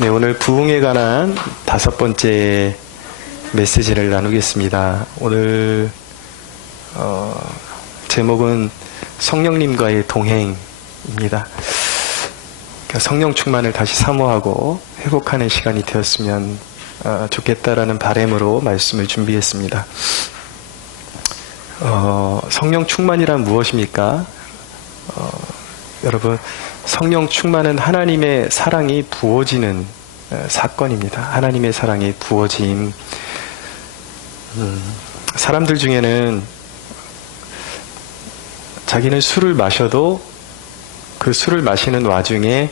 네, 오늘 부흥에 관한 5번째 메시지를 나누겠습니다. 오늘 제목은 성령님과의 동행입니다. 성령 충만을 다시 사모하고 회복하는 시간이 되었으면 좋겠다라는 바람으로 말씀을 준비했습니다. 성령 충만이란 무엇입니까? 여러분, 성령 충만은 하나님의 사랑이 부어지는 사건입니다. 하나님의 사랑이 부어짐. 사람들 중에는 자기는 술을 마셔도 그 술을 마시는 와중에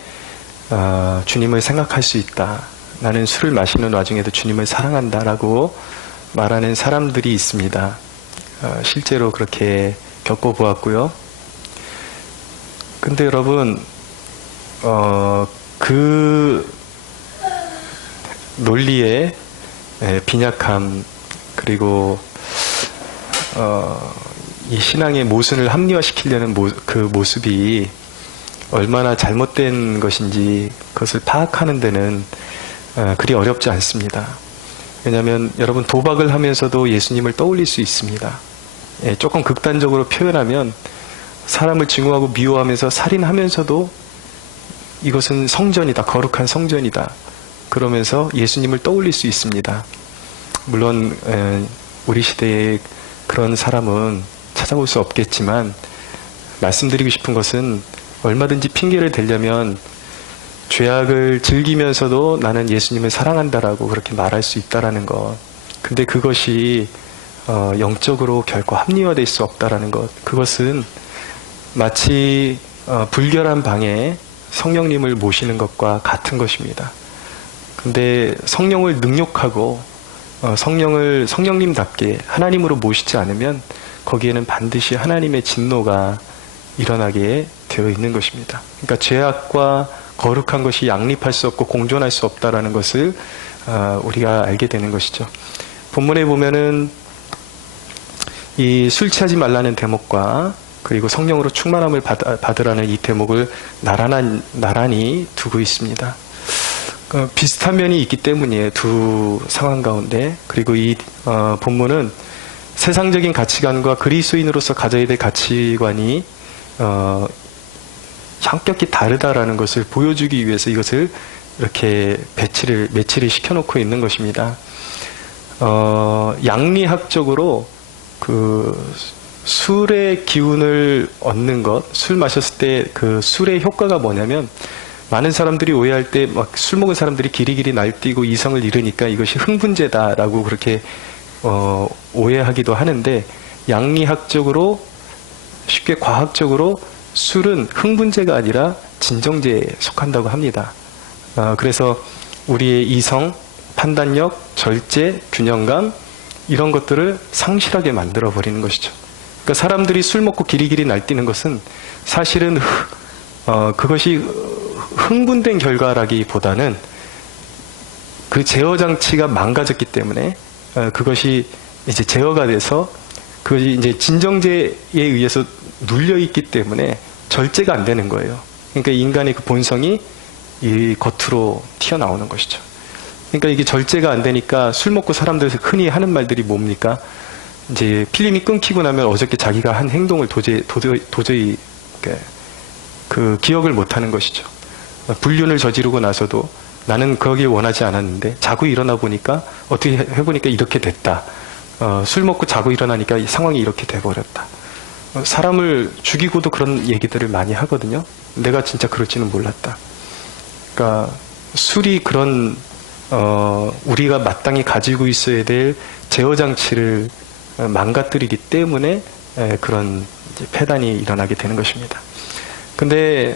주님을 생각할 수 있다. 나는 술을 마시는 와중에도 주님을 사랑한다라고 말하는 사람들이 있습니다. 실제로 그렇게 겪어보았고요. 근데 여러분, 그 논리의 빈약함, 그리고 이 신앙의 모순을 합리화시키려는 그 모습이 얼마나 잘못된 것인지 그것을 파악하는 데는 그리 어렵지 않습니다. 왜냐하면 여러분, 도박을 하면서도 예수님을 떠올릴 수 있습니다. 조금 극단적으로 표현하면 사람을 증오하고 미워하면서 살인하면서도 이것은 성전이다, 거룩한 성전이다, 그러면서 예수님을 떠올릴 수 있습니다. 물론 우리 시대에 그런 사람은 찾아볼 수 없겠지만, 말씀드리고 싶은 것은 얼마든지 핑계를 대려면 죄악을 즐기면서도 나는 예수님을 사랑한다라고 그렇게 말할 수 있다라는 것. 근데 그것이 영적으로 결코 합리화될 수 없다라는 것. 그것은 마치 불결한 방에 성령님을 모시는 것과 같은 것입니다. 근데 성령을 능욕하고 성령님답게 하나님으로 모시지 않으면 거기에는 반드시 하나님의 진노가 일어나게 되어 있는 것입니다. 그러니까 죄악과 거룩한 것이 양립할 수 없고 공존할 수 없다라는 것을 우리가 알게 되는 것이죠. 본문에 보면은 이 술 취하지 말라는 대목과 그리고 성령으로 충만함을 받으라는 이 대목을 나란히 두고 있습니다. 비슷한 면이 있기 때문이에요. 두 상황 가운데. 그리고 이 본문은 세상적인 가치관과 그리스도인으로서 가져야 될 가치관이 성격이 다르다라는 것을 보여주기 위해서 이것을 이렇게 매치를 시켜놓고 있는 것입니다. 양리학적으로 그 술의 기운을 얻는 것, 술 마셨을 때 그 술의 효과가 뭐냐면, 많은 사람들이 오해할 때 막 술 먹은 사람들이 기리기리 날뛰고 이성을 잃으니까 이것이 흥분제다라고 그렇게 오해하기도 하는데, 양리학적으로, 쉽게 과학적으로 술은 흥분제가 아니라 진정제에 속한다고 합니다. 그래서 우리의 이성, 판단력, 절제, 균형감, 이런 것들을 상실하게 만들어 버리는 것이죠. 그러니까 사람들이 술 먹고 기리기리 날뛰는 것은 사실은 그것이 흥분된 결과라기보다는 그 제어 장치가 망가졌기 때문에 그것이 이제 제어가 돼서 그것이 이제 진정제에 의해서 눌려 있기 때문에 절제가 안 되는 거예요. 그러니까 인간의 그 본성이 이 겉으로 튀어나오는 것이죠. 그러니까 이게 절제가 안 되니까 술 먹고 사람들 흔히 하는 말들이 뭡니까? 이제 필름이 끊기고 나면 어저께 자기가 한 행동을 도저히 그 기억을 못 하는 것이죠. 불륜을 저지르고 나서도 나는 거길 원하지 않았는데 자고 일어나 보니까 어떻게 해보니까 이렇게 됐다. 술 먹고 자고 일어나니까 이 상황이 이렇게 돼버렸다. 사람을 죽이고도 그런 얘기들을 많이 하거든요. 내가 진짜 그럴지는 몰랐다. 그러니까 술이 그런 우리가 마땅히 가지고 있어야 될 제어장치를 망가뜨리기 때문에 그런 이제 폐단이 일어나게 되는 것입니다. 근데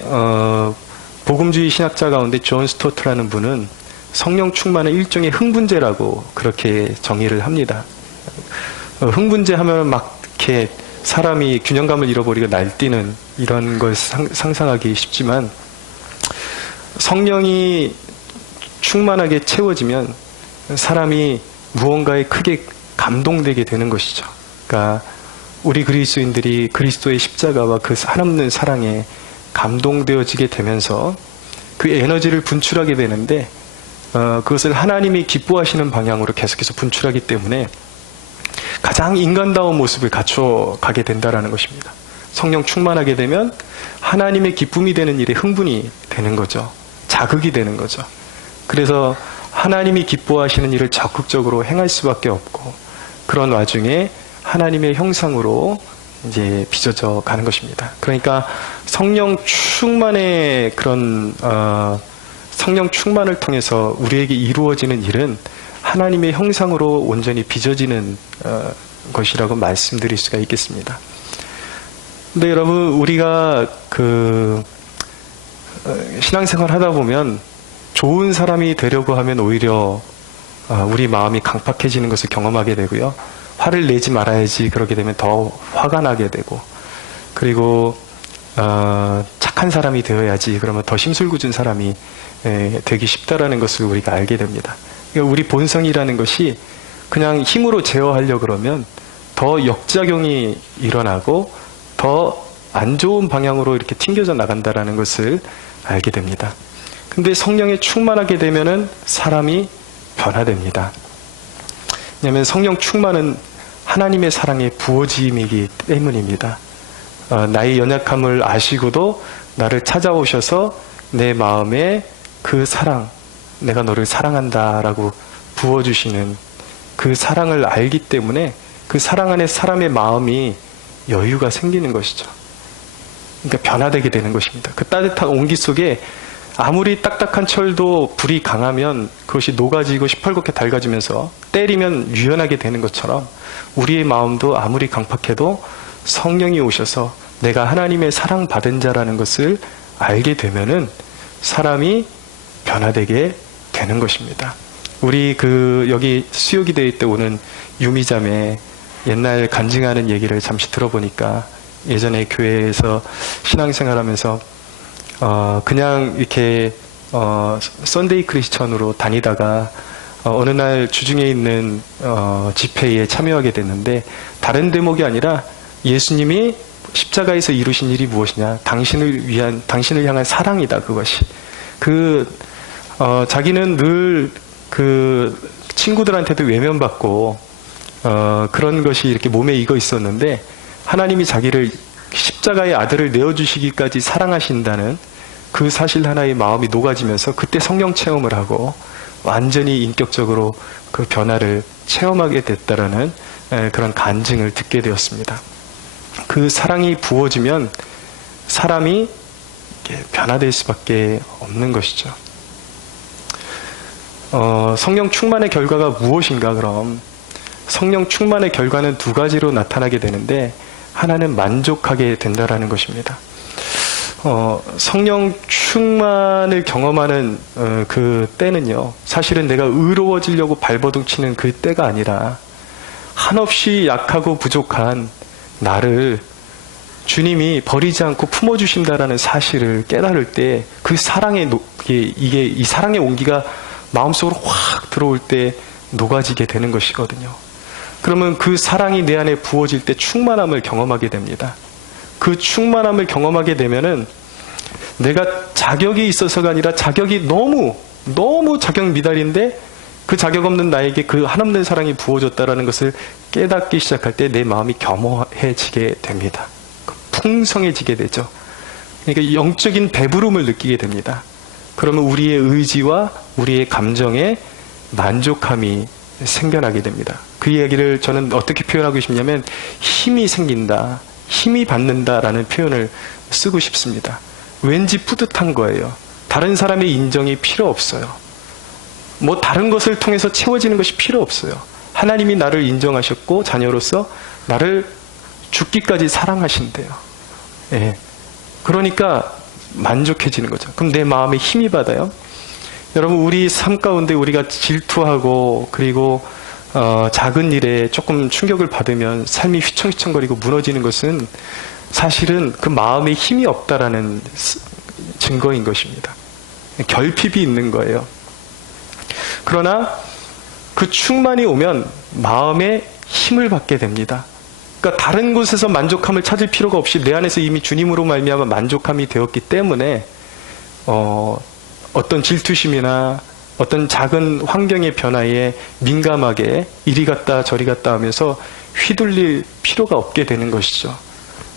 복음주의 신학자 가운데 존 스토트라는 분은 성령 충만은 일종의 흥분제라고 그렇게 정의를 합니다. 흥분제 하면 막 이렇게 사람이 균형감을 잃어버리고 날뛰는 이런 걸 상상하기 쉽지만, 성령이 충만하게 채워지면 사람이 무언가에 크게 감동되게 되는 것이죠. 그러니까 우리 그리스도인들이 그리스도의 십자가와 그 한없는 사랑에 감동되어지게 되면서 그 에너지를 분출하게 되는데, 그것을 하나님이 기뻐하시는 방향으로 계속해서 분출하기 때문에 가장 인간다운 모습을 갖춰가게 된다라는 것입니다. 성령 충만하게 되면 하나님의 기쁨이 되는 일에 흥분이 되는 거죠. 자극이 되는 거죠. 그래서 하나님이 기뻐하시는 일을 적극적으로 행할 수밖에 없고, 그런 와중에 하나님의 형상으로 이제 빚어져 가는 것입니다. 그러니까 성령 충만의 그런 성령 충만을 통해서 우리에게 이루어지는 일은 하나님의 형상으로 온전히 빚어지는 것이라고 말씀드릴 수가 있겠습니다. 근데 여러분, 우리가 신앙생활 하다 보면 좋은 사람이 되려고 하면 오히려 우리 마음이 강팍해지는 것을 경험하게 되고요. 화를 내지 말아야지, 그러게 되면 더 화가 나게 되고, 그리고 착한 사람이 되어야지, 그러면 더 심술궂은 사람이 되기 쉽다라는 것을 우리가 알게 됩니다. 그러니까 우리 본성이라는 것이 그냥 힘으로 제어하려고 그러면 더 역작용이 일어나고 더 안 좋은 방향으로 이렇게 튕겨져 나간다라는 것을 알게 됩니다. 근데 성령에 충만하게 되면은 사람이 변화됩니다. 왜냐하면 성령 충만은 하나님의 사랑의 부어짐이기 때문입니다. 나의 연약함을 아시고도 나를 찾아오셔서 내 마음에 그 사랑, 내가 너를 사랑한다라고 부어주시는 그 사랑을 알기 때문에 그 사랑 안에 사람의 마음이 여유가 생기는 것이죠. 그러니까 변화되게 되는 것입니다. 그 따뜻한 온기 속에 아무리 딱딱한 철도 불이 강하면 그것이 녹아지고 시뻘겋게 달가지면서 때리면 유연하게 되는 것처럼 우리의 마음도 아무리 강팍해도 성령이 오셔서 내가 하나님의 사랑받은 자라는 것을 알게 되면은 사람이 변화되게 되는 것입니다. 우리 여기 수요기도회 때 오는 유미자매 옛날 간증하는 얘기를 잠시 들어보니까 예전에 교회에서 신앙생활하면서 그냥 이렇게 썬데이 크리스천으로 다니다가 어느 날 주중에 있는 집회에 참여하게 됐는데 다른 대목이 아니라 예수님이 십자가에서 이루신 일이 무엇이냐, 당신을 향한 사랑이다. 그것이 자기는 늘 친구들한테도 외면받고 그런 것이 이렇게 몸에 익어 있었는데 하나님이 자기를 십자가의 아들을 내어주시기까지 사랑하신다는 그 사실 하나의 마음이 녹아지면서 그때 성령 체험을 하고 완전히 인격적으로 그 변화를 체험하게 됐다라는 그런 간증을 듣게 되었습니다. 그 사랑이 부어지면 사람이 변화될 수밖에 없는 것이죠. 성령 충만의 결과가 무엇인가? 그럼 성령 충만의 결과는 두 가지로 나타나게 되는데 하나는 만족하게 된다라는 것입니다. 성령 충만을 경험하는 그 때는요, 사실은 내가 의로워지려고 발버둥 치는 그 때가 아니라 한없이 약하고 부족한 나를 주님이 버리지 않고 품어주신다라는 사실을 깨달을 때 그 사랑의 이 사랑의 온기가 마음속으로 확 들어올 때 녹아지게 되는 것이거든요. 그러면 그 사랑이 내 안에 부어질 때 충만함을 경험하게 됩니다. 그 충만함을 경험하게 되면은 내가 자격이 있어서가 아니라 자격이 너무 자격 미달인데 그 자격 없는 나에게 그 한없는 사랑이 부어졌다라는 것을 깨닫기 시작할 때 내 마음이 겸허해지게 됩니다. 풍성해지게 되죠. 그러니까 영적인 배부름을 느끼게 됩니다. 그러면 우리의 의지와 우리의 감정에 만족함이 생겨나게 됩니다. 그 이야기를 저는 어떻게 표현하고 싶냐면 힘이 생긴다, 힘이 받는다라는 표현을 쓰고 싶습니다. 왠지 뿌듯한 거예요. 다른 사람의 인정이 필요 없어요. 뭐 다른 것을 통해서 채워지는 것이 필요 없어요. 하나님이 나를 인정하셨고 자녀로서 나를 죽기까지 사랑하신대요. 예. 그러니까 만족해지는 거죠. 그럼 내 마음에 힘이 받아요. 여러분, 우리 삶 가운데 우리가 질투하고 그리고 작은 일에 조금 충격을 받으면 삶이 휘청휘청거리고 무너지는 것은 사실은 그 마음에 힘이 없다라는 증거인 것입니다. 결핍이 있는 거예요. 그러나 그 충만이 오면 마음에 힘을 받게 됩니다. 그러니까 다른 곳에서 만족함을 찾을 필요가 없이 내 안에서 이미 주님으로 말미암아 만족함이 되었기 때문에 어떤 질투심이나 어떤 작은 환경의 변화에 민감하게 이리 갔다 저리 갔다 하면서 휘둘릴 필요가 없게 되는 것이죠.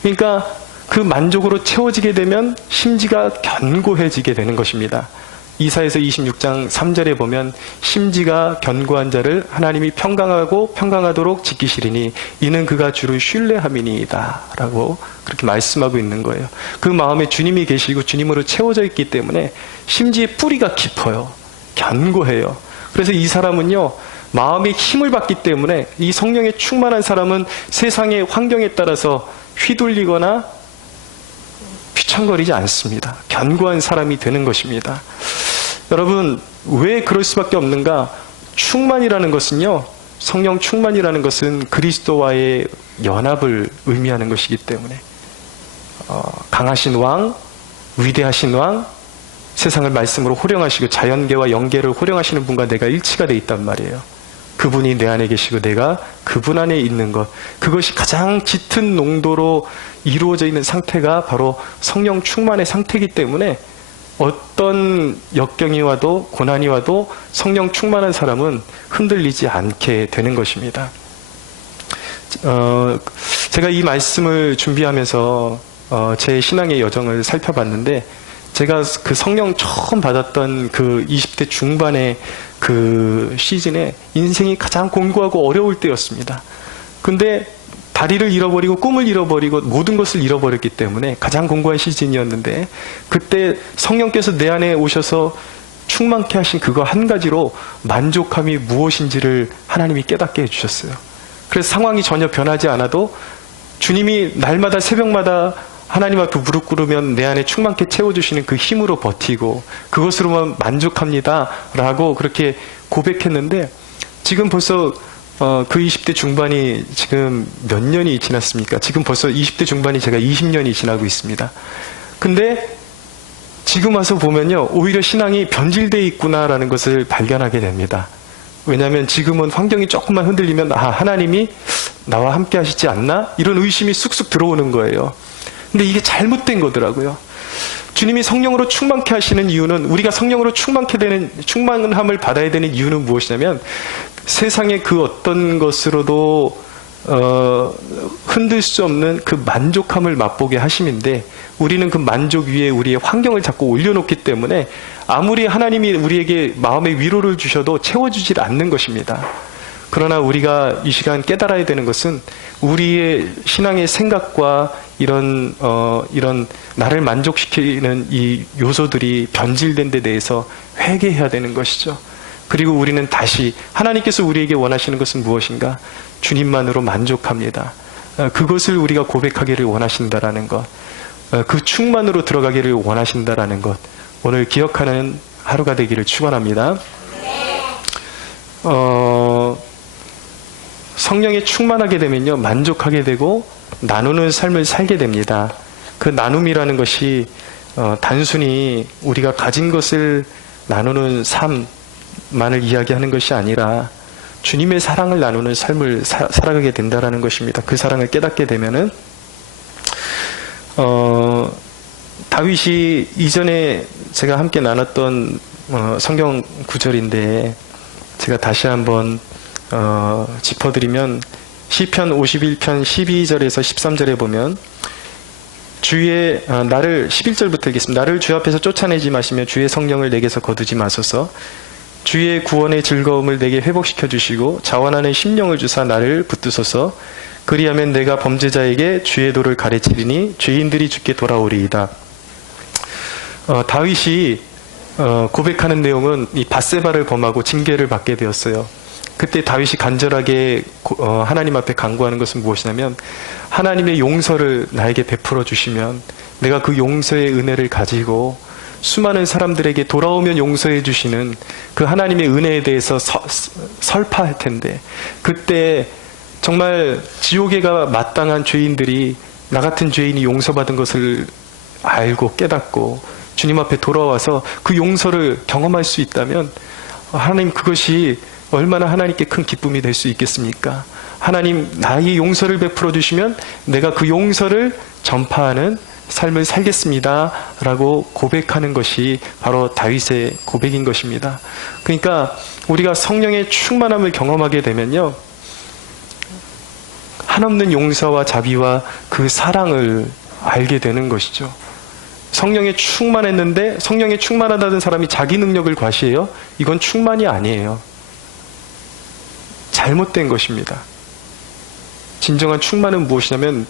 그러니까 그 만족으로 채워지게 되면 심지가 견고해지게 되는 것입니다. 이사야서 26장 3절에 보면 심지가 견고한 자를 하나님이 평강하고 평강하도록 지키시리니 이는 그가 주를 신뢰함이니이다 라고 그렇게 말씀하고 있는 거예요. 그 마음에 주님이 계시고 주님으로 채워져 있기 때문에 심지의 뿌리가 깊어요. 견고해요. 그래서 이 사람은요, 마음의 힘을 받기 때문에 이 성령에 충만한 사람은 세상의 환경에 따라서 휘둘리거나 휘청거리지 않습니다. 견고한 사람이 되는 것입니다. 여러분, 왜 그럴 수밖에 없는가? 충만이라는 것은요, 성령 충만이라는 것은 그리스도와의 연합을 의미하는 것이기 때문에 강하신 왕, 위대하신 왕, 세상을 말씀으로 호령하시고 자연계와 영계를 호령하시는 분과 내가 일치가 돼 있단 말이에요. 그분이 내 안에 계시고 내가 그분 안에 있는 것, 그것이 가장 짙은 농도로 이루어져 있는 상태가 바로 성령 충만의 상태이기 때문에 어떤 역경이 와도 고난이 와도 성령 충만한 사람은 흔들리지 않게 되는 것입니다. 제가 이 말씀을 준비하면서 제 신앙의 여정을 살펴봤는데, 제가 그 성령 처음 받았던 그 20대 중반의 그 시즌에 인생이 가장 공고하고 어려울 때였습니다. 근데 다리를 잃어버리고 꿈을 잃어버리고 모든 것을 잃어버렸기 때문에 가장 공고한 시즌이었는데, 그때 성령께서 내 안에 오셔서 충만케 하신 그거 한 가지로 만족함이 무엇인지를 하나님이 깨닫게 해주셨어요. 그래서 상황이 전혀 변하지 않아도 주님이 날마다 새벽마다 하나님 앞에 무릎 꿇으면 내 안에 충만케 채워주시는 그 힘으로 버티고 그것으로만 만족합니다 라고 그렇게 고백했는데, 지금 벌써 그 20대 중반이 지금 몇 년이 지났습니까? 지금 벌써 20대 중반이 제가 20년이 지나고 있습니다. 근데 지금 와서 보면요, 오히려 신앙이 변질되어 있구나라는 것을 발견하게 됩니다. 왜냐하면 지금은 환경이 조금만 흔들리면 하나님이 나와 함께 하시지 않나? 이런 의심이 쑥쑥 들어오는 거예요. 근데 이게 잘못된 거더라고요. 주님이 성령으로 충만케 하시는 이유는, 우리가 성령으로 충만함을 받아야 되는 이유는 무엇이냐면, 세상의 그 어떤 것으로도 흔들 수 없는 그 만족함을 맛보게 하심인데, 우리는 그 만족 위에 우리의 환경을 자꾸 올려놓기 때문에 아무리 하나님이 우리에게 마음의 위로를 주셔도 채워주질 않는 것입니다. 그러나 우리가 이 시간 깨달아야 되는 것은 우리의 신앙의 생각과 이런 나를 만족시키는 이 요소들이 변질된 데 대해서 회개해야 되는 것이죠. 그리고 우리는 다시 하나님께서 우리에게 원하시는 것은 무엇인가? 주님만으로 만족합니다. 그것을 우리가 고백하기를 원하신다라는 것, 그 충만으로 들어가기를 원하신다라는 것, 오늘 기억하는 하루가 되기를 축원합니다. 성령에 충만하게 되면요, 만족하게 되고 나누는 삶을 살게 됩니다. 그 나눔이라는 것이 단순히 우리가 가진 것을 나누는 삶만을 이야기하는 것이 아니라 주님의 사랑을 나누는 삶을 살아가게 된다는 것입니다. 그 사랑을 깨닫게 되면은 다윗이 이전에 제가 함께 나눴던 성경 구절인데, 제가 다시 한번 짚어드리면, 시편 51편 12절에서 13절에 보면 나를 11절부터 읽겠습니다. 나를 주 앞에서 쫓아내지 마시며 주의 성령을 내게서 거두지 마소서. 주의 구원의 즐거움을 내게 회복시켜 주시고 자원하는 심령을 주사 나를 붙드소서. 그리하면 내가 범죄자에게 주의 도를 가르치리니 죄인들이 주께 돌아오리이다. 다윗이 고백하는 내용은 이 밧세바를 범하고 징계를 받게 되었어요. 그때 다윗이 간절하게 하나님 앞에 간구하는 것은 무엇이냐면, 하나님의 용서를 나에게 베풀어 주시면 내가 그 용서의 은혜를 가지고 수많은 사람들에게 돌아오면 용서해 주시는 그 하나님의 은혜에 대해서 설파할 텐데, 그때 정말 지옥에가 마땅한 죄인들이, 나 같은 죄인이 용서받은 것을 알고 깨닫고 주님 앞에 돌아와서 그 용서를 경험할 수 있다면, 하나님, 그것이 얼마나 하나님께 큰 기쁨이 될 수 있겠습니까? 하나님, 나의 용서를 베풀어 주시면 내가 그 용서를 전파하는 삶을 살겠습니다 라고 고백하는 것이 바로 다윗의 고백인 것입니다. 그러니까 우리가 성령의 충만함을 경험하게 되면요, 한없는 용서와 자비와 그 사랑을 알게 되는 것이죠. 성령에 충만했는데 성령에 충만하다는 사람이 자기 능력을 과시해요? 이건 충만이 아니에요. 잘못된 것입니다. 진정한 충만은 무엇이냐면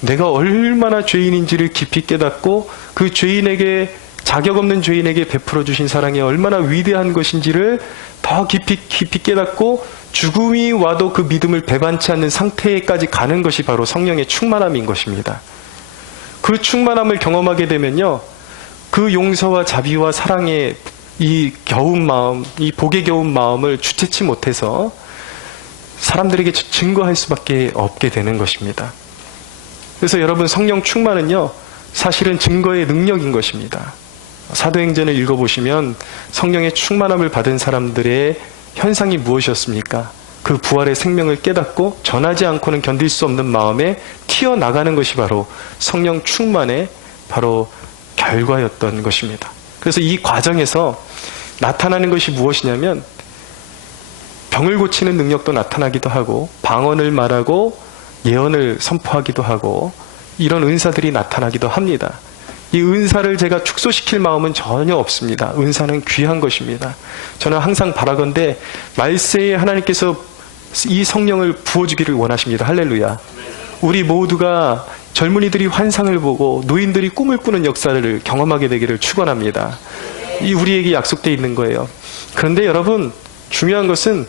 내가 얼마나 죄인인지를 깊이 깨닫고 그 죄인에게, 자격 없는 죄인에게 베풀어 주신 사랑이 얼마나 위대한 것인지를 더 깊이 깨닫고 죽음이 와도 그 믿음을 배반치 않는 상태까지 가는 것이 바로 성령의 충만함인 것입니다. 그 충만함을 경험하게 되면요, 그 용서와 자비와 사랑의 이 겨운 마음, 이 복에 겨운 마음을 주체치 못해서 사람들에게 증거할 수밖에 없게 되는 것입니다. 그래서 여러분, 성령 충만은요, 사실은 증거의 능력인 것입니다. 사도행전을 읽어보시면 성령의 충만함을 받은 사람들의 현상이 무엇이었습니까? 그 부활의 생명을 깨닫고 전하지 않고는 견딜 수 없는 마음에 튀어나가는 것이 바로 성령 충만의 바로 결과였던 것입니다. 그래서 이 과정에서 나타나는 것이 무엇이냐면 병을 고치는 능력도 나타나기도 하고 방언을 말하고 예언을 선포하기도 하고 이런 은사들이 나타나기도 합니다. 이 은사를 제가 축소시킬 마음은 전혀 없습니다. 은사는 귀한 것입니다. 저는 항상 바라건대 말세에 하나님께서 이 성령을 부어주기를 원하십니다. 할렐루야. 우리 모두가 젊은이들이 환상을 보고 노인들이 꿈을 꾸는 역사를 경험하게 되기를 축원합니다. 이 우리에게 약속되어 있는 거예요. 그런데 여러분, 중요한 것은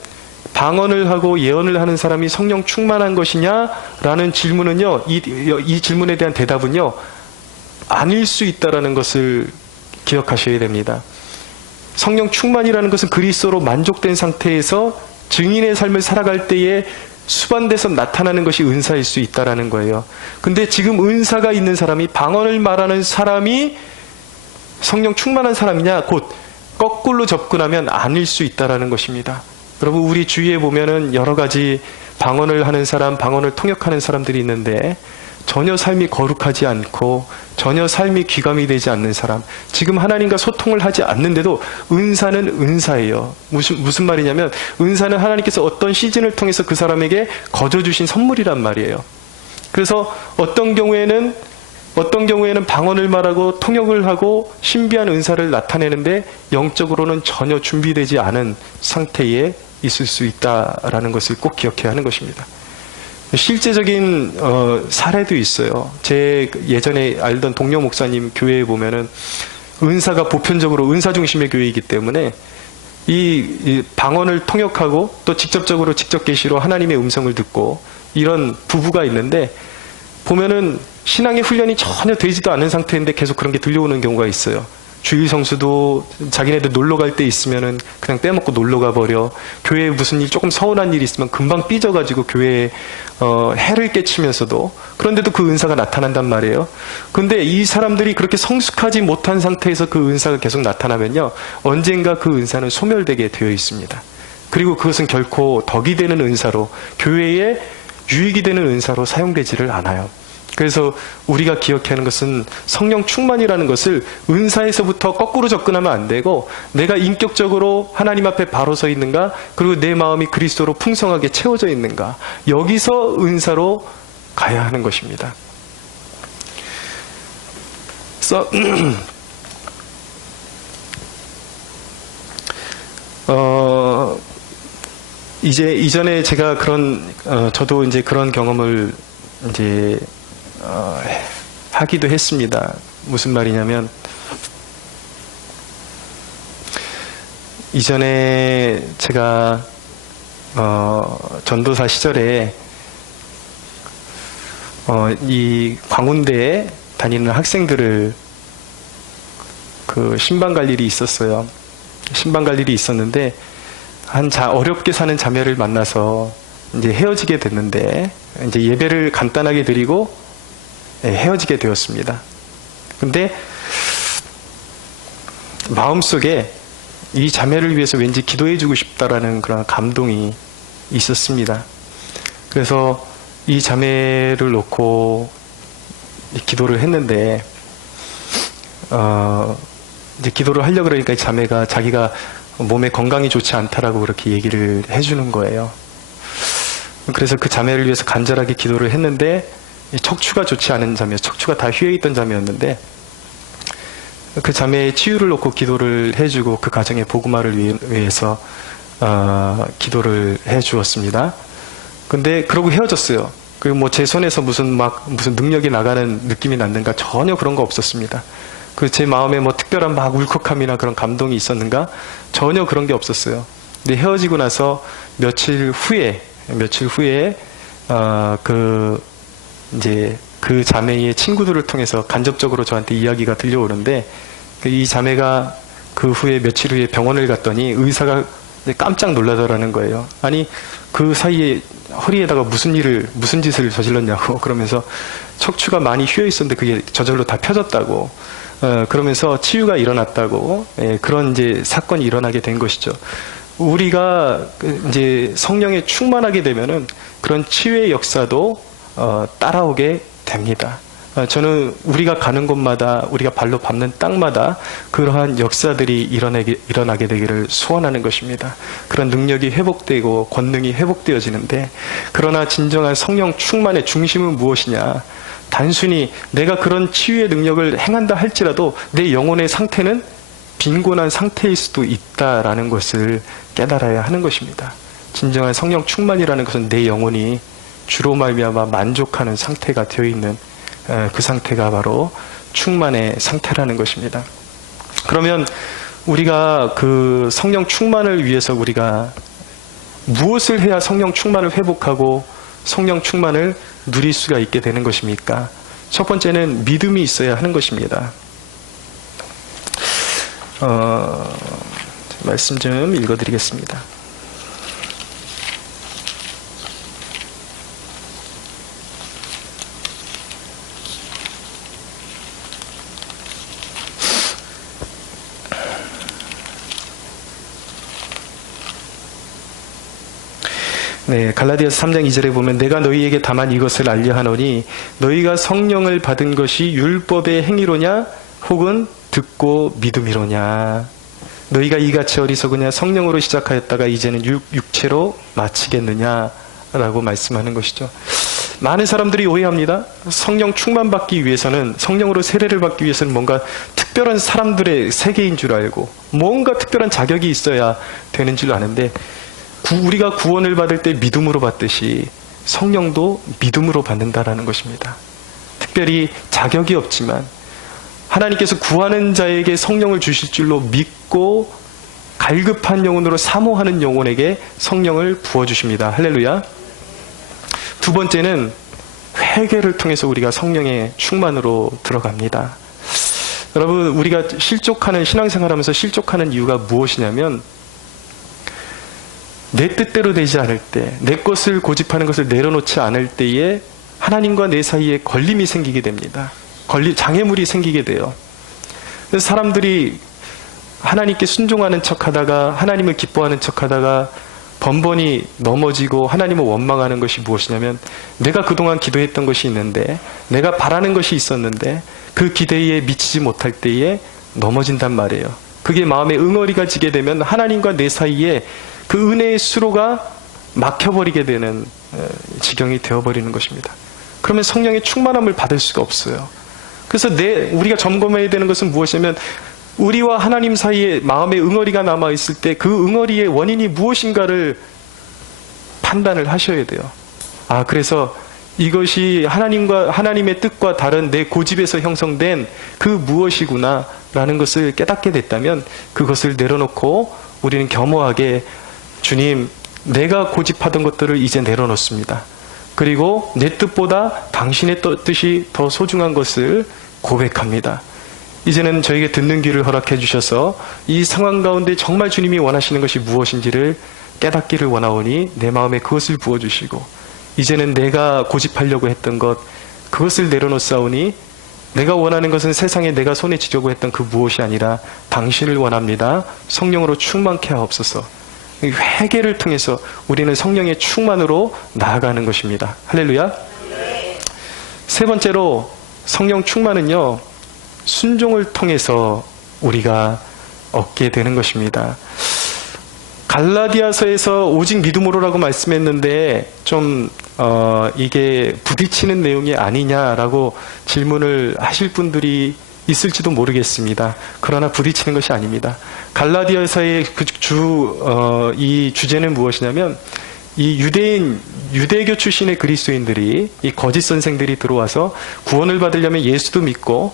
방언을 하고 예언을 하는 사람이 성령 충만한 것이냐라는 질문은요, 이 질문에 대한 대답은요, 아닐 수 있다라는 것을 기억하셔야 됩니다. 성령 충만이라는 것은 그리스도로 만족된 상태에서 증인의 삶을 살아갈 때에 수반돼서 나타나는 것이 은사일 수 있다라는 거예요. 근데 지금 은사가 있는 사람이, 방언을 말하는 사람이 성령 충만한 사람이냐? 곧 거꾸로 접근하면 아닐 수 있다라는 것입니다. 여러분, 우리 주위에 보면은 여러 가지 방언을 하는 사람, 방언을 통역하는 사람들이 있는데 전혀 삶이 거룩하지 않고 전혀 삶이 귀감이 되지 않는 사람, 지금 하나님과 소통을 하지 않는데도 은사는 은사예요. 무슨 말이냐면 은사는 하나님께서 어떤 시즌을 통해서 그 사람에게 거저주신 선물이란 말이에요. 그래서 어떤 경우에는 방언을 말하고 통역을 하고 신비한 은사를 나타내는데 영적으로는 전혀 준비되지 않은 상태에 있을 수 있다라는 것을 꼭 기억해야 하는 것입니다. 실제적인 사례도 있어요. 제 예전에 알던 동료 목사님 교회에 보면은 은사가 보편적으로 은사 중심의 교회이기 때문에 이 방언을 통역하고 또 직접적으로 직접 계시로 하나님의 음성을 듣고 이런 부부가 있는데 보면은 신앙의 훈련이 전혀 되지도 않은 상태인데 계속 그런 게 들려오는 경우가 있어요. 주일 성수도 자기네들 놀러 갈 때 있으면은 그냥 빼먹고 놀러 가버려. 교회에 무슨 일, 조금 서운한 일이 있으면 금방 삐져가지고 교회에 해를 끼치면서도, 그런데도 그 은사가 나타난단 말이에요. 근데 이 사람들이 그렇게 성숙하지 못한 상태에서 그 은사가 계속 나타나면요, 언젠가 그 은사는 소멸되게 되어 있습니다. 그리고 그것은 결코 덕이 되는 은사로, 교회에 유익이 되는 은사로 사용되지를 않아요. 그래서 우리가 기억해야 하는 것은 성령 충만이라는 것을 은사에서부터 거꾸로 접근하면 안 되고, 내가 인격적으로 하나님 앞에 바로 서 있는가, 그리고 내 마음이 그리스도로 풍성하게 채워져 있는가, 여기서 은사로 가야 하는 것입니다. 그래서 이전에 제가 저도 이제 그런 경험을 이제 하기도 했습니다. 무슨 말이냐면, 이전에 제가 전도사 시절에 이 광운대에 다니는 학생들을 그 신방 갈 일이 있었어요. 신방 갈 일이 있었는데 어렵게 사는 자매를 만나서 이제 헤어지게 됐는데, 이제 예배를 간단하게 드리고 헤어지게 되었습니다. 근데 마음속에 이 자매를 위해서 왠지 기도해주고 싶다라는 그런 감동이 있었습니다. 그래서 이 자매를 놓고 기도를 했는데 이제 기도를 하려고 그러니까 이 자매가 자기가 몸에 건강이 좋지 않다라고 그렇게 얘기를 해주는 거예요. 그래서 그 자매를 위해서 간절하게 기도를 했는데 척추가 좋지 않은 자매, 척추가 다 휘어있던 자매였는데 그 자매의 치유를 놓고 기도를 해주고 그 가정의 복음화를 위해서 기도를 해주었습니다. 근데 그러고 헤어졌어요. 그리고 뭐 제 손에서 무슨 능력이 나가는 느낌이 났는가? 전혀 그런 거 없었습니다. 그 제 마음에 뭐 특별한 막 울컥함이나 그런 감동이 있었는가? 전혀 그런 게 없었어요. 근데 헤어지고 나서 며칠 후에 이제 그 자매의 친구들을 통해서 간접적으로 저한테 이야기가 들려오는데 이 자매가 그 후에 며칠 후에 병원을 갔더니 의사가 깜짝 놀라더라는 거예요. 아니 그 사이에 허리에다가 무슨 짓을 저질렀냐고 그러면서 척추가 많이 휘어 있었는데 그게 저절로 다 펴졌다고 그러면서 치유가 일어났다고 그런 이제 사건이 일어나게 된 것이죠. 우리가 이제 성령에 충만하게 되면은 그런 치유의 역사도 따라오게 됩니다. 저는 우리가 가는 곳마다 우리가 발로 밟는 땅마다 그러한 역사들이 일어나게 되기를 소원하는 것입니다. 그런 능력이 회복되고 권능이 회복되어지는데 그러나 진정한 성령 충만의 중심은 무엇이냐? 단순히 내가 그런 치유의 능력을 행한다 할지라도 내 영혼의 상태는 빈곤한 상태일 수도 있다라는 것을 깨달아야 하는 것입니다. 진정한 성령 충만이라는 것은 내 영혼이 주로 말미암아 만족하는 상태가 되어 있는 그 상태가 바로 충만의 상태라는 것입니다. 그러면 우리가 그 성령 충만을 위해서 우리가 무엇을 해야 성령 충만을 회복하고 성령 충만을 누릴 수가 있게 되는 것입니까? 첫 번째는 믿음이 있어야 하는 것입니다. 말씀 좀 읽어드리겠습니다. 네, 갈라디아서 3장 2절에 보면 내가 너희에게 다만 이것을 알려 하노니 너희가 성령을 받은 것이 율법의 행위로냐 혹은 듣고 믿음이로냐. 너희가 이같이 어리석으냐 성령으로 시작하였다가 이제는 육체로 마치겠느냐라고 말씀하는 것이죠. 많은 사람들이 오해합니다. 성령 충만받기 위해서는 성령으로 세례를 받기 위해서는 뭔가 특별한 사람들의 세계인 줄 알고 뭔가 특별한 자격이 있어야 되는 줄 아는데 우리가 구원을 받을 때 믿음으로 받듯이 성령도 믿음으로 받는다라는 것입니다. 특별히 자격이 없지만 하나님께서 구하는 자에게 성령을 주실 줄로 믿고 갈급한 영혼으로 사모하는 영혼에게 성령을 부어주십니다. 할렐루야. 두 번째는 회개를 통해서 우리가 성령의 충만으로 들어갑니다. 여러분, 우리가 신앙생활하면서 실족하는 이유가 무엇이냐면 내 뜻대로 되지 않을 때, 내 것을 고집하는 것을 내려놓지 않을 때에 하나님과 내 사이에 걸림이 생기게 됩니다. 장애물이 생기게 돼요. 그래서 사람들이 하나님께 순종하는 척하다가 하나님을 기뻐하는 척하다가 번번이 넘어지고 하나님을 원망하는 것이 무엇이냐면 내가 그동안 기도했던 것이 있는데 내가 바라는 것이 있었는데 그 기대에 미치지 못할 때에 넘어진단 말이에요. 그게 마음에 응어리가 지게 되면 하나님과 내 사이에 그 은혜의 수로가 막혀버리게 되는 지경이 되어버리는 것입니다. 그러면 성령의 충만함을 받을 수가 없어요. 그래서 우리가 점검해야 되는 것은 무엇이냐면 우리와 하나님 사이에 마음의 응어리가 남아있을 때 그 응어리의 원인이 무엇인가를 판단을 하셔야 돼요. 그래서 이것이 하나님의 뜻과 다른 내 고집에서 형성된 그 무엇이구나 라는 것을 깨닫게 됐다면 그것을 내려놓고 우리는 겸허하게 주님, 내가 고집하던 것들을 이제 내려놓습니다. 그리고 내 뜻보다 당신의 뜻이 더 소중한 것을 고백합니다. 이제는 저에게 듣는 귀를 허락해 주셔서 이 상황 가운데 정말 주님이 원하시는 것이 무엇인지를 깨닫기를 원하오니 내 마음에 그것을 부어주시고 이제는 내가 고집하려고 했던 것 그것을 내려놓사오니 내가 원하는 것은 세상에 내가 손에 쥐려고 했던 그 무엇이 아니라 당신을 원합니다. 성령으로 충만케 하옵소서. 회개를 통해서 우리는 성령의 충만으로 나아가는 것입니다. 할렐루야. 세 번째로 성령 충만은요 순종을 통해서 우리가 얻게 되는 것입니다. 갈라디아서에서 오직 믿음으로라고 말씀했는데 좀 이게 부딪히는 내용이 아니냐라고 질문을 하실 분들이 있을지도 모르겠습니다. 그러나 부딪히는 것이 아닙니다. 갈라디아서의 이 주제는 무엇이냐면 이 유대교 출신의 그리스도인들이 이 거짓 선생들이 들어와서 구원을 받으려면 예수도 믿고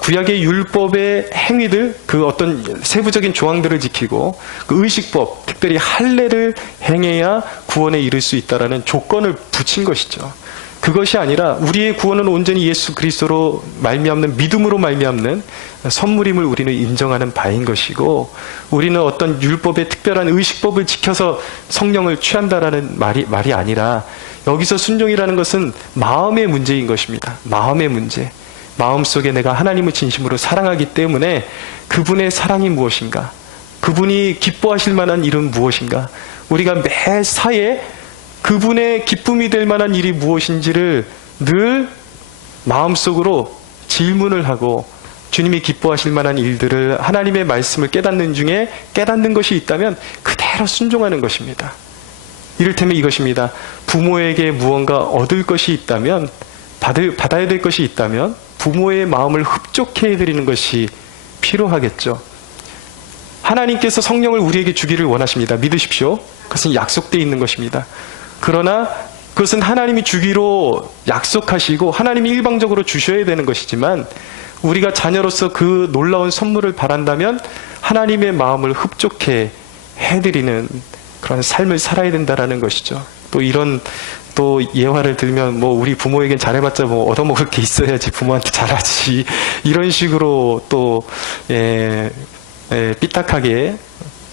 구약의 율법의 행위들, 그 어떤 세부적인 조항들을 지키고 그 의식법, 특별히 할례를 행해야 구원에 이를 수 있다라는 조건을 붙인 것이죠. 그것이 아니라 우리의 구원은 온전히 예수 그리스도로 말미암는 믿음으로 말미암는 선물임을 우리는 인정하는 바인 것이고, 우리는 어떤 율법의 특별한 의식법을 지켜서 성령을 취한다라는 말이 아니라, 여기서 순종이라는 것은 마음의 문제인 것입니다. 마음의 문제. 마음속에 내가 하나님을 진심으로 사랑하기 때문에 그분의 사랑이 무엇인가, 그분이 기뻐하실 만한 일은 무엇인가, 우리가 매 사에 그분의 기쁨이 될 만한 일이 무엇인지를 늘 마음속으로 질문을 하고, 주님이 기뻐하실 만한 일들을 하나님의 말씀을 깨닫는 중에 깨닫는 것이 있다면 그대로 순종하는 것입니다. 이를테면 이것입니다. 부모에게 무언가 얻을 것이 있다면, 받아야 될 것이 있다면 부모의 마음을 흡족해 해드리는 것이 필요하겠죠. 하나님께서 성령을 우리에게 주기를 원하십니다. 믿으십시오. 그것은 약속되어 있는 것입니다. 그러나 그것은 하나님이 주기로 약속하시고 하나님이 일방적으로 주셔야 되는 것이지만, 우리가 자녀로서 그 놀라운 선물을 바란다면 하나님의 마음을 흡족해 해드리는 그런 삶을 살아야 된다는 것이죠. 또 이런 예화를 들면 우리 부모에겐 잘해봤자 얻어먹을 게 있어야지 부모한테 잘하지, 이런 식으로 삐딱하게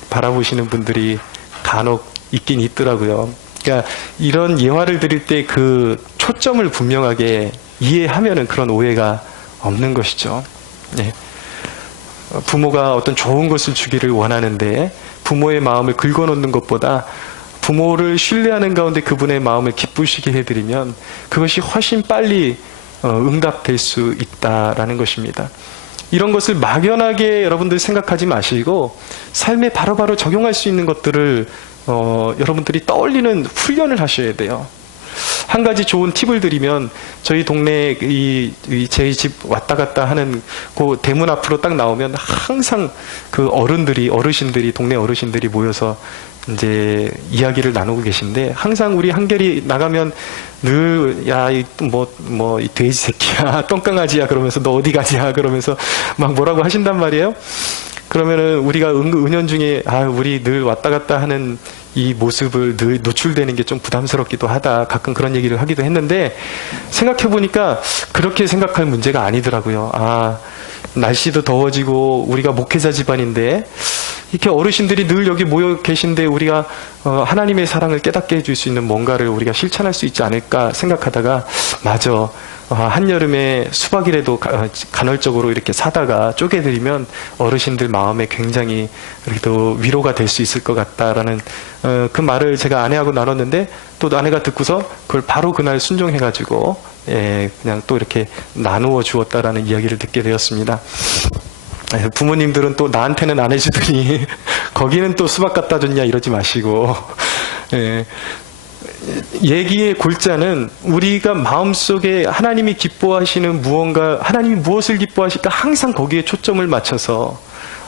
바라보시는 분들이 간혹 있긴 있더라고요. 그러니까 이런 예화를 드릴 때 그 초점을 분명하게 이해하면은 그런 오해가 없는 것이죠. 부모가 어떤 좋은 것을 주기를 원하는데 부모의 마음을 긁어놓는 것보다 부모를 신뢰하는 가운데 그분의 마음을 기쁘시게 해드리면 그것이 훨씬 빨리 응답될 수 있다라는 것입니다. 이런 것을 막연하게 여러분들 생각하지 마시고 삶에 바로바로 적용할 수 있는 것들을 여러분들이 떠올리는 훈련을 하셔야 돼요. 한 가지 좋은 팁을 드리면, 저희 동네에 제 집 왔다 갔다 하는 그 대문 앞으로 딱 나오면 항상 그 어르신들이 동네 어르신들이 모여서 이제 이야기를 나누고 계신데, 항상 우리 한결이 나가면 늘 이 돼지 새끼야, 똥강아지야 그러면서 너 어디 가냐 그러면서 막 뭐라고 하신단 말이에요. 그러면은 우리가 은연중에 우리 늘 왔다 갔다 하는 이 모습을 늘 노출되는 게 좀 부담스럽기도 하다, 가끔 그런 얘기를 하기도 했는데, 생각해보니까 그렇게 생각할 문제가 아니더라고요. 날씨도 더워지고 우리가 목회자 집안인데 이렇게 어르신들이 늘 여기 모여 계신데 우리가 하나님의 사랑을 깨닫게 해줄 수 있는 뭔가를 우리가 실천할 수 있지 않을까 생각하다가, 맞아, 한여름에 수박이라도 간헐적으로 이렇게 사다가 쪼개드리면 어르신들 마음에 굉장히 그래도 위로가 될 수 있을 것 같다라는 그 말을 제가 아내하고 나눴는데, 또 아내가 듣고서 그걸 바로 그날 순종해가지고 그냥 또 이렇게 나누어 주었다라는 이야기를 듣게 되었습니다. 부모님들은 또 나한테는 안 해주더니 거기는 또 수박 갖다 줬냐 이러지 마시고, 얘기의 골자는 우리가 마음속에 하나님이 기뻐하시는 무언가, 하나님이 무엇을 기뻐하실까 항상 거기에 초점을 맞춰서,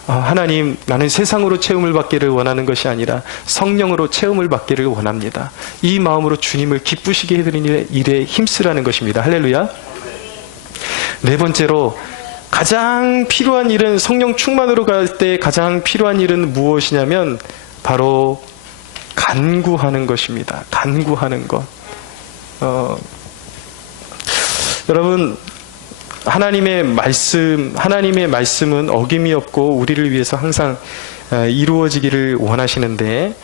하나님, 나는 세상으로 체험을 받기를 원하는 것이 아니라 성령으로 체험을 받기를 원합니다. 이 마음으로 주님을 기쁘시게 해드리는 일에 힘쓰라는 것입니다. 할렐루야. 네 번째로, 가장 필요한 일은, 성령 충만으로 갈 때 가장 필요한 일은 무엇이냐면 바로 간구하는 것입니다. 간구하는 것. 여러분, 하나님의 말씀은 어김이 없고 우리를 위해서 항상 이루어지기를 원하시는데,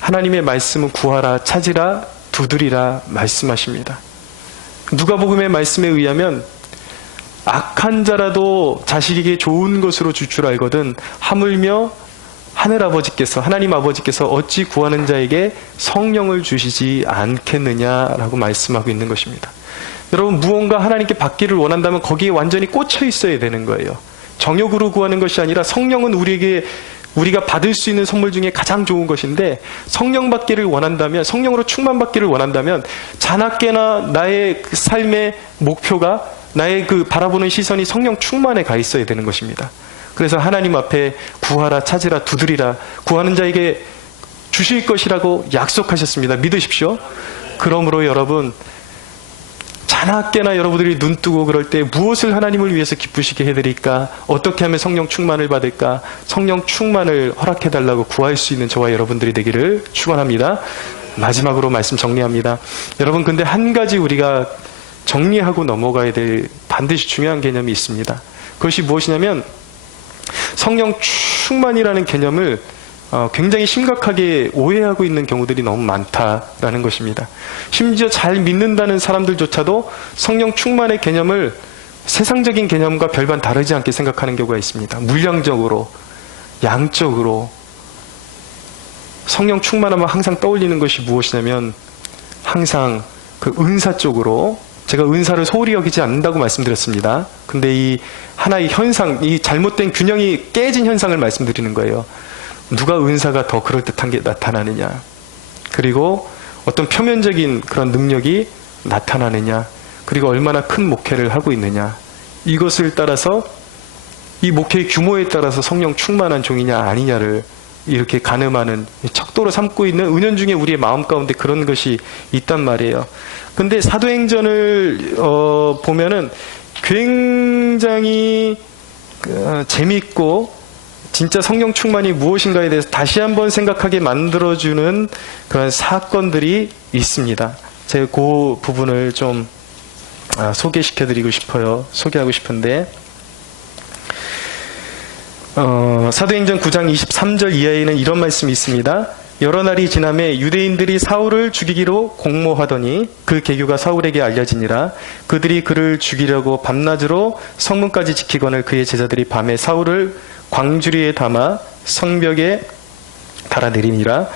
하나님의 말씀은 구하라, 찾으라, 두드리라 말씀하십니다. 누가복음의 말씀에 의하면 악한 자라도 자식에게 좋은 것으로 줄 줄 알거든 하물며 하늘아버지께서, 하나님 아버지께서 어찌 구하는 자에게 성령을 주시지 않겠느냐라고 말씀하고 있는 것입니다. 여러분, 무언가 하나님께 받기를 원한다면 거기에 완전히 꽂혀 있어야 되는 거예요. 정욕으로 구하는 것이 아니라 성령은 우리가 받을 수 있는 선물 중에 가장 좋은 것인데, 성령 받기를 원한다면, 성령으로 충만받기를 원한다면 자나깨나 나의 그 삶의 목표가, 나의 그 바라보는 시선이 성령 충만에 가 있어야 되는 것입니다. 그래서 하나님 앞에 구하라, 찾으라, 두드리라, 구하는 자에게 주실 것이라고 약속하셨습니다. 믿으십시오. 그러므로 여러분, 자나깨나 여러분들이 눈 뜨고 그럴 때 무엇을 하나님을 위해서 기쁘시게 해드릴까? 어떻게 하면 성령 충만을 받을까? 성령 충만을 허락해달라고 구할 수 있는 저와 여러분들이 되기를 축원합니다. 마지막으로 말씀 정리합니다. 여러분, 근데 한 가지 우리가 정리하고 넘어가야 될 반드시 중요한 개념이 있습니다. 그것이 무엇이냐면, 성령 충만이라는 개념을 굉장히 심각하게 오해하고 있는 경우들이 너무 많다라는 것입니다. 심지어 잘 믿는다는 사람들조차도 성령 충만의 개념을 세상적인 개념과 별반 다르지 않게 생각하는 경우가 있습니다. 물량적으로, 양적으로. 성령 충만하면 항상 떠올리는 것이 무엇이냐면, 항상 그 은사 쪽으로, 제가 은사를 소홀히 여기지 않는다고 말씀드렸습니다. 근데 이 하나의 현상, 이 잘못된 균형이 깨진 현상을 말씀드리는 거예요. 누가 은사가 더 그럴듯한 게 나타나느냐, 그리고 어떤 표면적인 그런 능력이 나타나느냐, 그리고 얼마나 큰 목회를 하고 있느냐, 이것을 따라서, 이 목회의 규모에 따라서 성령 충만한 종이냐 아니냐를 이렇게 가늠하는, 척도로 삼고 있는 은연중에 우리의 마음 가운데 그런 것이 있단 말이에요. 근데 사도행전을 보면은 굉장히 재밌고, 진짜 성령 충만이 무엇인가에 대해서 다시 한번 생각하게 만들어주는 그런 사건들이 있습니다. 제가 그 부분을 좀 소개시켜드리고 싶어요. 소개하고 싶은데, 사도행전 9장 23절 이하에는 이런 말씀이 있습니다. 여러 날이 지나매 유대인들이 사울을 죽이기로 공모하더니 그 계교가 사울에게 알려지니라. 그들이 그를 죽이려고 밤낮으로 성문까지 지키거늘 그의 제자들이 밤에 사울을 광주리에 담아 성벽에 달아내리니라.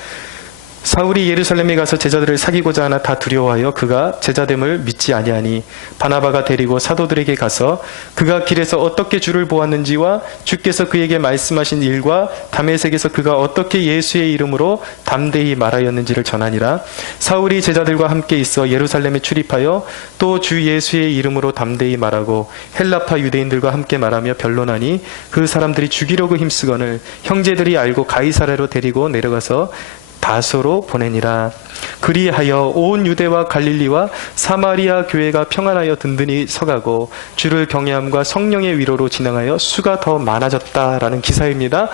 사울이 예루살렘에 가서 제자들을 사귀고자 하나 다 두려워하여 그가 제자됨을 믿지 아니하니 바나바가 데리고 사도들에게 가서 그가 길에서 어떻게 주를 보았는지와 주께서 그에게 말씀하신 일과 다메섹에서 그가 어떻게 예수의 이름으로 담대히 말하였는지를 전하니라. 사울이 제자들과 함께 있어 예루살렘에 출입하여 또 주 예수의 이름으로 담대히 말하고 헬라파 유대인들과 함께 말하며 변론하니 그 사람들이 죽이려고 힘쓰거늘 형제들이 알고 가이사랴로 데리고 내려가서 다소로 보내니라. 그리하여 온 유대와 갈릴리와 사마리아 교회가 평안하여 든든히 서가고 주를 경외함과 성령의 위로로 진행하여 수가 더 많아졌다라는 기사입니다.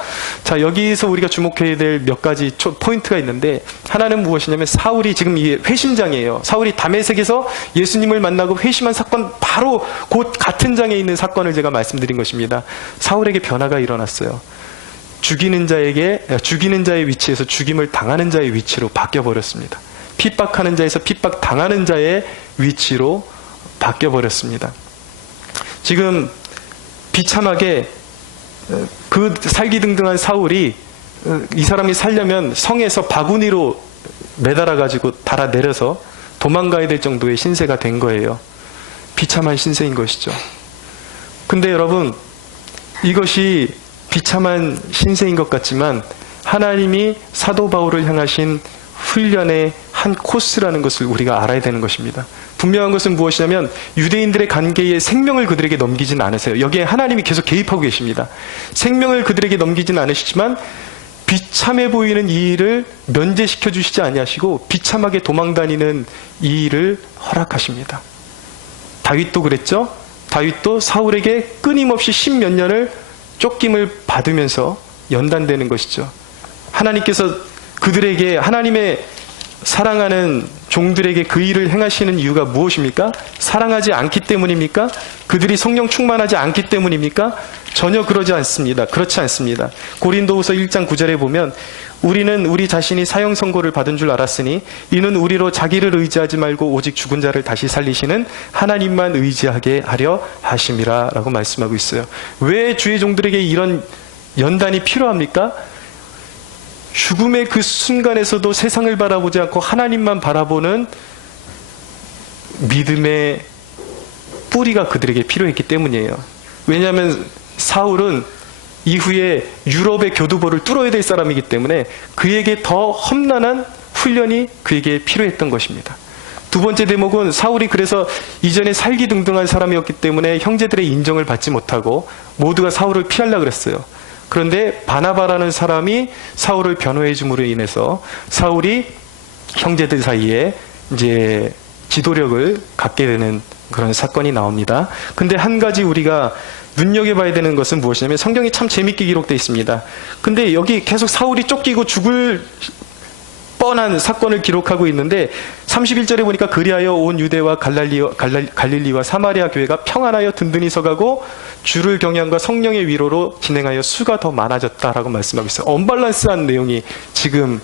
자, 여기서 우리가 주목해야 될 몇 가지 포인트가 있는데, 하나는 무엇이냐면, 사울이 지금 이게 회심장이에요. 사울이 다메섹에서 예수님을 만나고 회심한 사건, 바로 곧 같은 장에 있는 사건을 제가 말씀드린 것입니다. 사울에게 변화가 일어났어요. 죽이는 자의 위치에서 죽임을 당하는 자의 위치로 바뀌어버렸습니다. 핍박하는 자에서 핍박당하는 자의 위치로 바뀌어버렸습니다. 지금 비참하게 그 살기등등한 사울이, 이 사람이 살려면 성에서 바구니로 매달아가지고 달아내려서 도망가야 될 정도의 신세가 된 거예요. 비참한 신세인 것이죠. 근데 여러분, 이것이 비참한 신세인 것 같지만 하나님이 사도 바울을 향하신 훈련의 한 코스라는 것을 우리가 알아야 되는 것입니다. 분명한 것은 무엇이냐면, 유대인들의 관계에 생명을 그들에게 넘기진 않으세요. 여기에 하나님이 계속 개입하고 계십니다. 생명을 그들에게 넘기진 않으시지만 비참해 보이는 이 일을 면제시켜 주시지 아니하시고 비참하게 도망다니는 이 일을 허락하십니다. 다윗도 그랬죠. 다윗도 사울에게 끊임없이 10몇 년을 쫓김을 받으면서 연단되는 것이죠. 하나님께서 그들에게, 하나님의 사랑하는 종들에게 그 일을 행하시는 이유가 무엇입니까? 사랑하지 않기 때문입니까? 그들이 성령 충만하지 않기 때문입니까? 전혀 그러지 않습니다. 그렇지 않습니다. 고린도후서 1장 9절에 보면, 우리는 우리 자신이 사형 선고를 받은 줄 알았으니 이는 우리로 자기를 의지하지 말고 오직 죽은 자를 다시 살리시는 하나님만 의지하게 하려 하심이라 라고 말씀하고 있어요. 왜 주의 종들에게 이런 연단이 필요합니까? 죽음의 그 순간에서도 세상을 바라보지 않고 하나님만 바라보는 믿음의 뿌리가 그들에게 필요했기 때문이에요. 왜냐하면 사울은 이후에 유럽의 교두보를 뚫어야 될 사람이기 때문에 그에게 더 험난한 훈련이 그에게 필요했던 것입니다. 두 번째 대목은 사울이 그래서 이전에 살기등등한 사람이었기 때문에 형제들의 인정을 받지 못하고 모두가 사울을 피하려고 그랬어요. 그런데 바나바라는 사람이 사울을 변호해 줌으로 인해서 사울이 형제들 사이에 이제 지도력을 갖게 되는 그런 사건이 나옵니다. 근데 한 가지 우리가 눈여겨봐야 되는 것은 무엇이냐면 성경이 참 재밌게 기록되어 있습니다. 근데 여기 계속 사울이 쫓기고 죽을 뻔한 사건을 기록하고 있는데 31절에 보니까 그리하여 온 유대와 갈릴리와 사마리아 교회가 평안하여 든든히 서가고 주를 경외함과 성령의 위로로 진행하여 수가 더 많아졌다라고 말씀하고 있어요. 언밸런스한 내용이 지금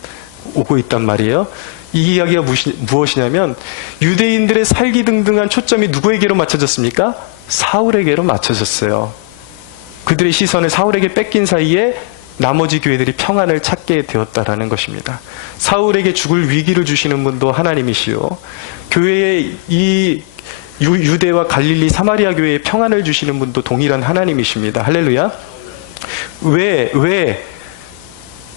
오고 있단 말이에요. 이 이야기가 무엇이냐면 유대인들의 살기등등한 초점이 누구에게로 맞춰졌습니까? 사울에게로 맞춰졌어요. 그들의 시선을 사울에게 뺏긴 사이에 나머지 교회들이 평안을 찾게 되었다라는 것입니다. 사울에게 죽을 위기를 주시는 분도 하나님이시요, 교회의 이 유대와 갈릴리 사마리아 교회에 평안을 주시는 분도 동일한 하나님이십니다. 할렐루야. 왜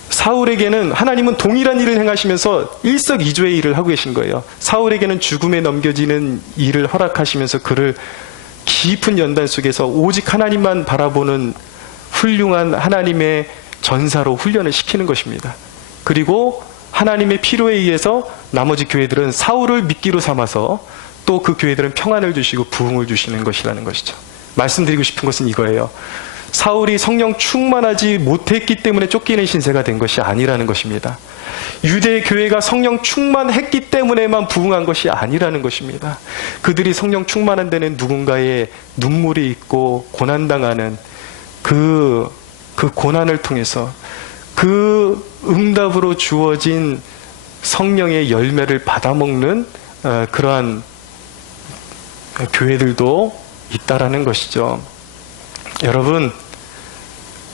사울에게는 하나님은 동일한 일을 행하시면서 일석이조의 일을 하고 계신 거예요. 사울에게는 죽음에 넘겨지는 일을 허락하시면서 그를 깊은 연단 속에서 오직 하나님만 바라보는 훌륭한 하나님의 전사로 훈련을 시키는 것입니다. 그리고 하나님의 필요에 의해서 나머지 교회들은 사울을 미끼로 삼아서 또 그 교회들은 평안을 주시고 부흥을 주시는 것이라는 것이죠. 말씀드리고 싶은 것은 이거예요. 사울이 성령 충만하지 못했기 때문에 쫓기는 신세가 된 것이 아니라는 것입니다. 유대 교회가 성령 충만했기 때문에만 부흥한 것이 아니라는 것입니다. 그들이 성령 충만한 데는 누군가의 눈물이 있고 고난당하는 그 고난을 통해서 그 응답으로 주어진 성령의 열매를 받아먹는 그러한 교회들도 있다라는 것이죠. 여러분,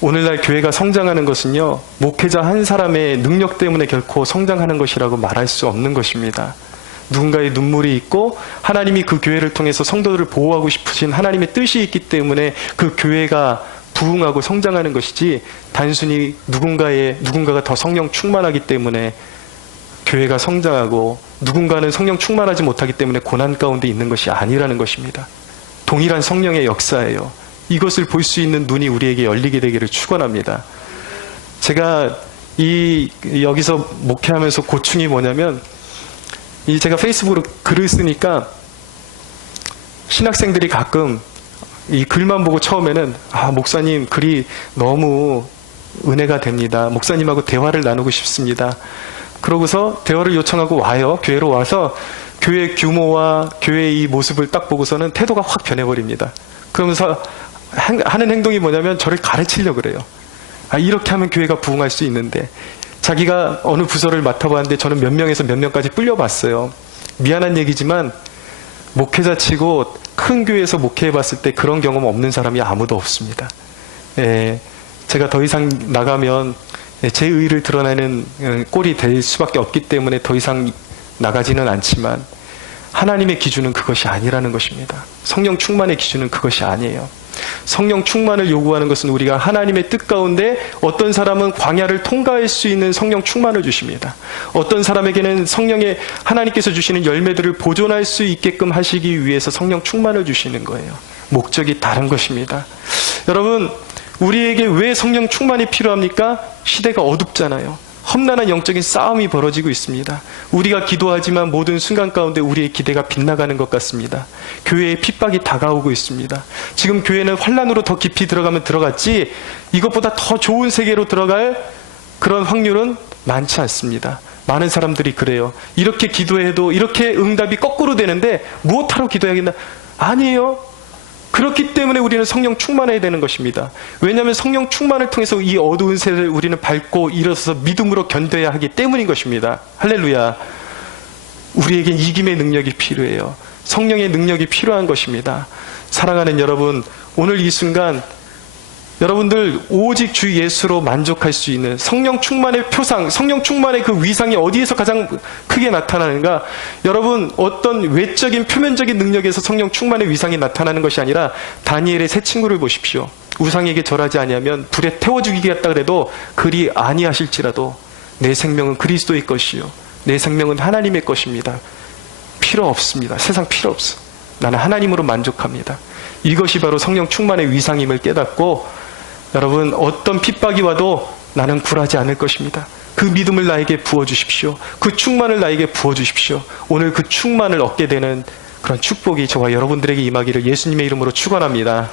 오늘날 교회가 성장하는 것은요, 목회자 한 사람의 능력 때문에 결코 성장하는 것이라고 말할 수 없는 것입니다. 누군가의 눈물이 있고 하나님이 그 교회를 통해서 성도들을 보호하고 싶으신 하나님의 뜻이 있기 때문에 그 교회가 부흥하고 성장하는 것이지, 단순히 누군가가 더 성령 충만하기 때문에 교회가 성장하고 누군가는 성령 충만하지 못하기 때문에 고난 가운데 있는 것이 아니라는 것입니다. 동일한 성령의 역사예요. 이것을 볼 수 있는 눈이 우리에게 열리게 되기를 축원합니다. 제가 여기서 목회하면서 고충이 뭐냐면, 제가 페이스북으로 글을 쓰니까 신학생들이 가끔 이 글만 보고 처음에는 목사님 글이 너무 은혜가 됩니다. 목사님하고 대화를 나누고 싶습니다. 그러고서 대화를 요청하고 와요. 교회로 와서 교회 규모와 교회의 이 모습을 딱 보고서는 태도가 확 변해버립니다. 그러면서 하는 행동이 뭐냐면 저를 가르치려고 그래요. 이렇게 하면 교회가 부흥할 수 있는데, 자기가 어느 부서를 맡아봤는데 저는 몇 명에서 몇 명까지 불려봤어요. 미안한 얘기지만 목회자 치고 큰 교회에서 목회해봤을 때 그런 경험 없는 사람이 아무도 없습니다. 제가 더 이상 나가면 제 의의를 드러내는 꼴이 될 수밖에 없기 때문에 더 이상 나가지는 않지만, 하나님의 기준은 그것이 아니라는 것입니다. 성령 충만의 기준은 그것이 아니에요. 성령 충만을 요구하는 것은 우리가 하나님의 뜻 가운데 어떤 사람은 광야를 통과할 수 있는 성령 충만을 주십니다. 어떤 사람에게는 성령의 하나님께서 주시는 열매들을 보존할 수 있게끔 하시기 위해서 성령 충만을 주시는 거예요. 목적이 다른 것입니다. 여러분, 우리에게 왜 성령 충만이 필요합니까? 시대가 어둡잖아요. 험난한 영적인 싸움이 벌어지고 있습니다. 우리가 기도하지만 모든 순간 가운데 우리의 기대가 빗나가는 것 같습니다. 교회에 핍박이 다가오고 있습니다. 지금 교회는 환란으로 더 깊이 들어가면 들어갔지, 이것보다 더 좋은 세계로 들어갈 그런 확률은 많지 않습니다. 많은 사람들이 그래요. 이렇게 기도해도 이렇게 응답이 거꾸로 되는데 무엇하러 기도해야겠나? 아니에요. 그렇기 때문에 우리는 성령 충만해야 되는 것입니다. 왜냐하면 성령 충만을 통해서 이 어두운 세대를 우리는 밟고 일어서서 믿음으로 견뎌야 하기 때문인 것입니다. 할렐루야. 우리에겐 이김의 능력이 필요해요. 성령의 능력이 필요한 것입니다. 사랑하는 여러분, 오늘 이 순간 여러분들 오직 주 예수로 만족할 수 있는 성령 충만의 표상, 성령 충만의 그 위상이 어디에서 가장 크게 나타나는가? 여러분 어떤 외적인 표면적인 능력에서 성령 충만의 위상이 나타나는 것이 아니라 다니엘의 세 친구를 보십시오. 우상에게 절하지 아니하면 불에 태워 죽이겠다 그래도 그리 아니하실지라도 내 생명은 그리스도의 것이요 내 생명은 하나님의 것입니다. 필요 없습니다. 세상 필요 없어. 나는 하나님으로 만족합니다. 이것이 바로 성령 충만의 위상임을 깨닫고 여러분 어떤 핍박이 와도 나는 굴하지 않을 것입니다. 그 믿음을 나에게 부어주십시오. 그 충만을 나에게 부어주십시오. 오늘 그 충만을 얻게 되는 그런 축복이 저와 여러분들에게 임하기를 예수님의 이름으로 축원합니다.